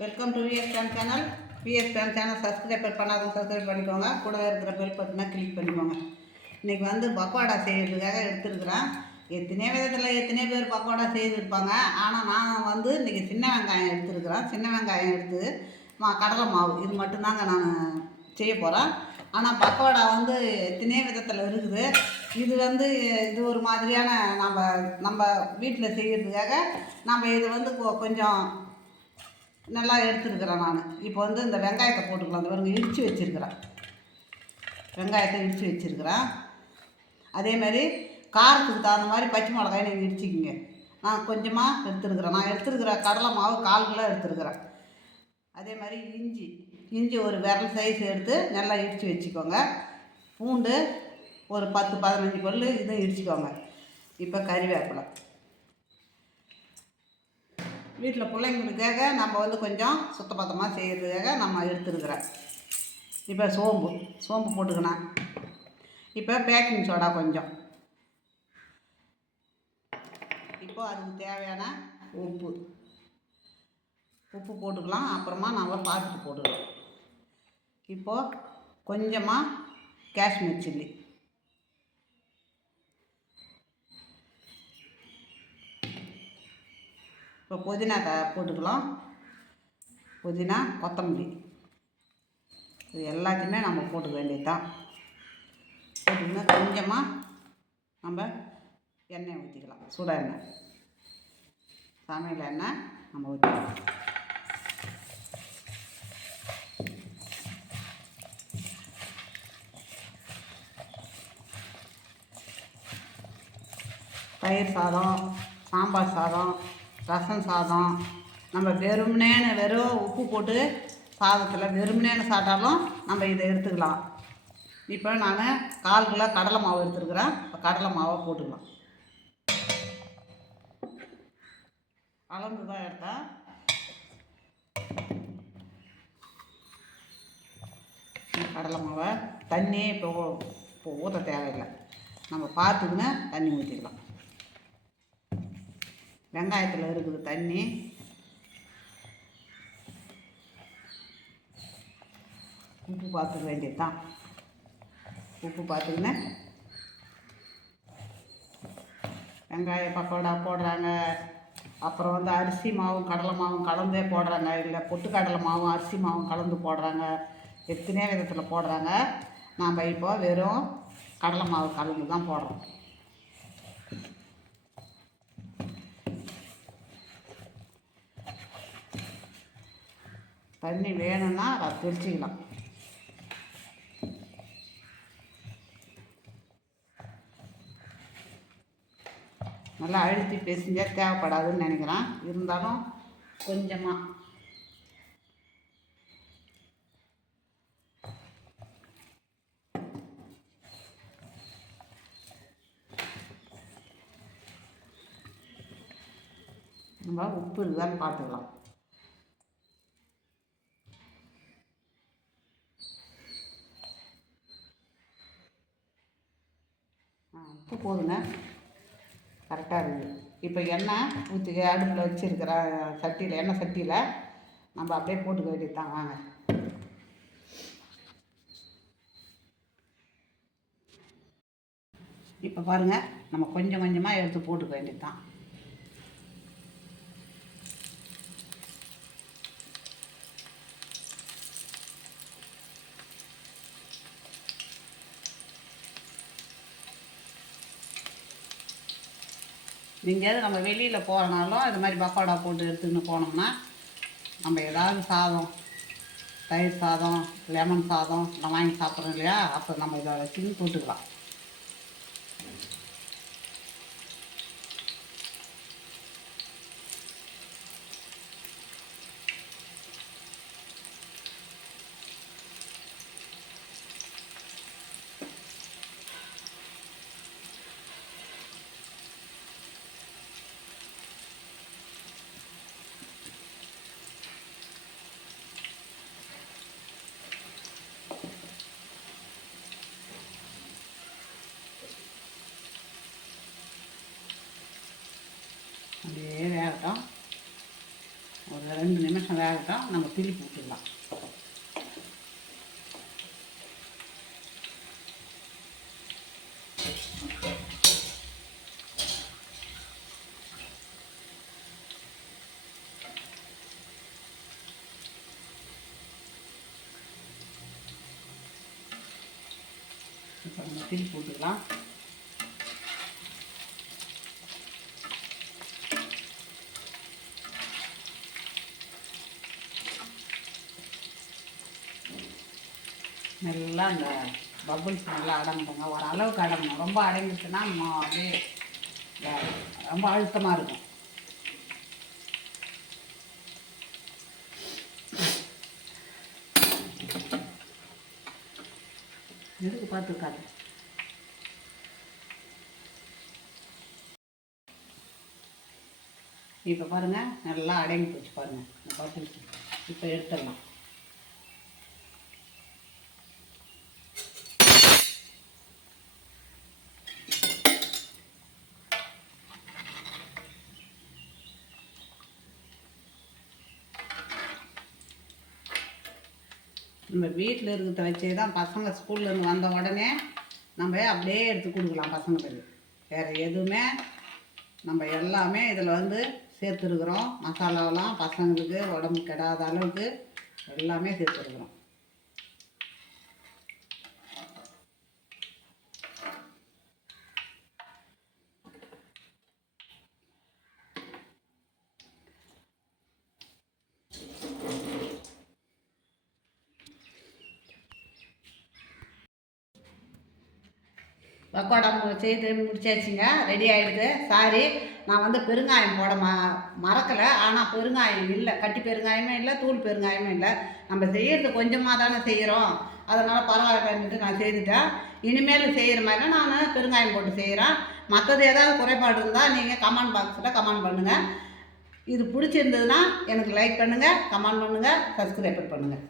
Welcome to VS fan channel VS fan channel subscribe பண்ணாதவங்க subscribe பண்ணிக்கோங்க. கூட இருக்கிற பெல் பட்டனை கிளிக் பண்ணிக்கோங்க. இன்றைக்கி வந்து பக்கோடா செய்கிறதுக்காக எடுத்துருக்குறேன். எத்தனையோ விதத்தில் எத்தனையோ பேர் பக்கோடா செய்திருப்பாங்க. ஆனால் நான் வந்து இன்றைக்கி சின்ன வெங்காயம் எடுத்துருக்குறேன். சின்ன வெங்காயம் எடுத்து மா கடலை மாவு. இது மட்டும்தாங்க நான் செய்ய போகிறேன் ஆனால் பக்கோடா வந்து எத்தனையோ விதத்தில் இருக்குது. இது வந்து இது ஒரு மாதிரியான நம்ம நம்ம வீட்டில் செய்கிறதுக்காக நம்ம இதை வந்து கொ- கொஞ்சம் நல்லா எடுத்துருக்குறேன் நான். இப்போ வந்து இந்த வெங்காயத்தை போட்டுக்கலாம். அந்த பாருங்க இடித்து வச்சுருக்கிறேன். வெங்காயத்தை இடித்து வச்சுருக்கிறேன். அதேமாதிரி காரத்துக்கு தகுந்த மாதிரி பச்சை மிளகாய் நீங்கள் இடிச்சிக்கிங்க. நான் கொஞ்சமாக எடுத்துருக்குறேன். நான் எடுத்துருக்கிற கடலை மாவு கால் கிலோ எடுத்துருக்குறேன். அதே மாதிரி இஞ்சி. இஞ்சி ஒரு விரல் சைஸ் எடுத்து நல்லா இடித்து வச்சுக்கோங்க. பூண்டு ஒரு பத்து பதினஞ்சு பல்லு இதை இடிச்சுக்கோங்க. இப்போ கறிவேப்பிலை. வீட்டில் பிள்ளைங்களுக்காக நம்ம வந்து கொஞ்சம் சுத்தபத்தமாக செய்கிறதுக்காக நம்ம எடுத்துருக்குறேன். இப்போ சோம்பு சோம்பு போட்டுக்கணும். இப்போ பேக்கிங் சோடா கொஞ்சம். இப்போ அதுக்கு தேவையான உப்பு. உப்பு போட்டுக்கலாம். அப்புறமா நம்ம பார்த்துட்டு போட்டுக்கலாம். இப்போது கொஞ்சமாக காஷ்மீர் சில்லி. இப்போ புதினா க போட்டுக்கலாம். புதினா கொத்தமல்லி. இது எல்லாத்தையுமே நம்ம போட்டுக்க வேண்டியது தான் கொஞ்சமாக நம்ம எண்ணெய் ஊற்றிக்கலாம் சுட எண்ணெய். சமையல் எண்ணெய் நம்ம ஊற்றிக்கலாம் தயிர் சாதம் சாம்பார் சாதம் ரசம் சாதம். நம்ம வெறுமனேன்னு வெறும் உப்பு போட்டு சாதத்தில் வெறுமனேன்னு சாப்பிட்டாலும் நம்ம இதை எடுத்துக்கலாம். இப்போ நான் கால் கிலோ கடலை மாவு எடுத்துருக்குறேன். இப்போ கடலை மாவை போட்டுக்கலாம். அளந்து தான் எடுத்தேன் கடலை மாவை தண்ணி இப்போ ஊற்ற தேவையில்லை. நம்ம பார்த்துக்குன்னு தண்ணி ஊற்றிக்கலாம் வெங்காயத்தில் இருக்குது தண்ணி. உப்பு பார்த்துக்க வேண்டியது தான் உப்பு பார்த்துக்கின்னு வெங்காய பக்கோடா போடுறாங்க. அப்புறம் வந்து அரிசி மாவும் கடலை மாவும் கலந்தே போடுறாங்க. இல்லை பொட்டுக்கடலை மாவும் அரிசி மாவும் கலந்து போடுறாங்க. எத்தனையோ விதத்தில் போடுறாங்க. நாம் இப்போ வெறும் கடலை மாவு கலந்து தான் போடுறோம். தண்ணி வேணும்னா அதை தெளிச்சிக்கலாம். நல்லா அழுத்தி பேசிஞ்சா தேவைப்படாதுன்னு நினைக்கிறேன். இருந்தாலும் கொஞ்சமாக நம்ம உப்பு இருக்குதான்னு பார்த்துக்கலாம் ஆ, உப்பு போதுங்க கரெக்டாக இருக்குது இப்போ எண்ணெய் ஊற்றி அடுப்பில் வச்சுருக்கிற சட்டியில் எண்ணெய் சட்டியில் நம்ம அப்படியே போட்டுக்க வேண்டியது தான். வாங்க. இப்போ பாருங்கள் நம்ம கொஞ்சம் கொஞ்சமாக எடுத்து போட்டுக்க வேண்டியது தான். எங்கேயாவது நம்ம வெளியில் போகிறனாலும் இது மாதிரி பக்கோடா போட்டு எடுத்துக்கின்னு போனோம்னா நம்ம ஏதாவது சாதம் தயிர் சாதம் லெமன் சாதம் இதெல்லாம் வாங்கி சாப்பிட்றோம் இல்லையா? அப்போ நம்ம இதை வச்சுன்னு போட்டுக்கலாம் அப்படியே வேகட்டும் ஒரு ரெண்டு நிமிஷம் வேகட்டும். நம்ம திருப்பி விட்டுடலாம் இப்போ நம்ம திருப்பி விட்டுக்கலாம் நல்லா அந்த பபுள்ஸ் நல்லா அடங்குங்க ஒரு அளவுக்கு அடங்கணும். ரொம்ப அடங்கிட்டுன்னா அப்படியே ரொம்ப அழுத்தமாக இருக்கும். எதுக்கு பார்த்துருக்காது? இப்போ பாருங்கள் நல்லா அடங்கி போச்சு பாருங்கள் இந்த பபுள்ஸ் இப்போ எடுத்துடலாம். நம்ம வீட்டில் இருக்கிறத வச்சே தான் பசங்க ஸ்கூல்லேருந்து வந்த உடனே நம்ம அப்படியே எடுத்து கொடுக்கலாம் பசங்களுக்கு. வேறு எதுவுமே நம்ம எல்லாமே இதில் வந்து சேர்த்துருக்குறோம். மசாலாவெல்லாம் பசங்களுக்கு உடம்பு கெடாத அளவுக்கு எல்லாமே சேர்த்துருக்குறோம். பக்கோடா செய்து முடிச்சாச்சுங்க. ரெடி ஆகிடுது சாரி நான் வந்து பெருங்காயம் போட ம மறக்கலை. ஆனால் பெருங்காயம் இல்லை. கட்டி பெருங்காயமே இல்லை தூள் பெருங்காயமே இல்லை. நம்ம செய்கிறது கொஞ்சமாக தானே செய்கிறோம் அதனால் பரவாயில்லன்ட்டு நான் செய்துட்டேன். இனிமேல் செய்கிற மாதிரி நான் பெருங்காயம் போட்டு செய்கிறேன் மற்றது ஏதாவது குறைபாடு இருந்தால் நீங்கள் கமெண்ட் பாக்ஸில் கமெண்ட் பண்ணுங்கள் இது பிடிச்சிருந்ததுன்னா எனக்கு லைக் பண்ணுங்கள் கமெண்ட் பண்ணுங்கள் சப்ஸ்கிரைபர் பண்ணுங்கள்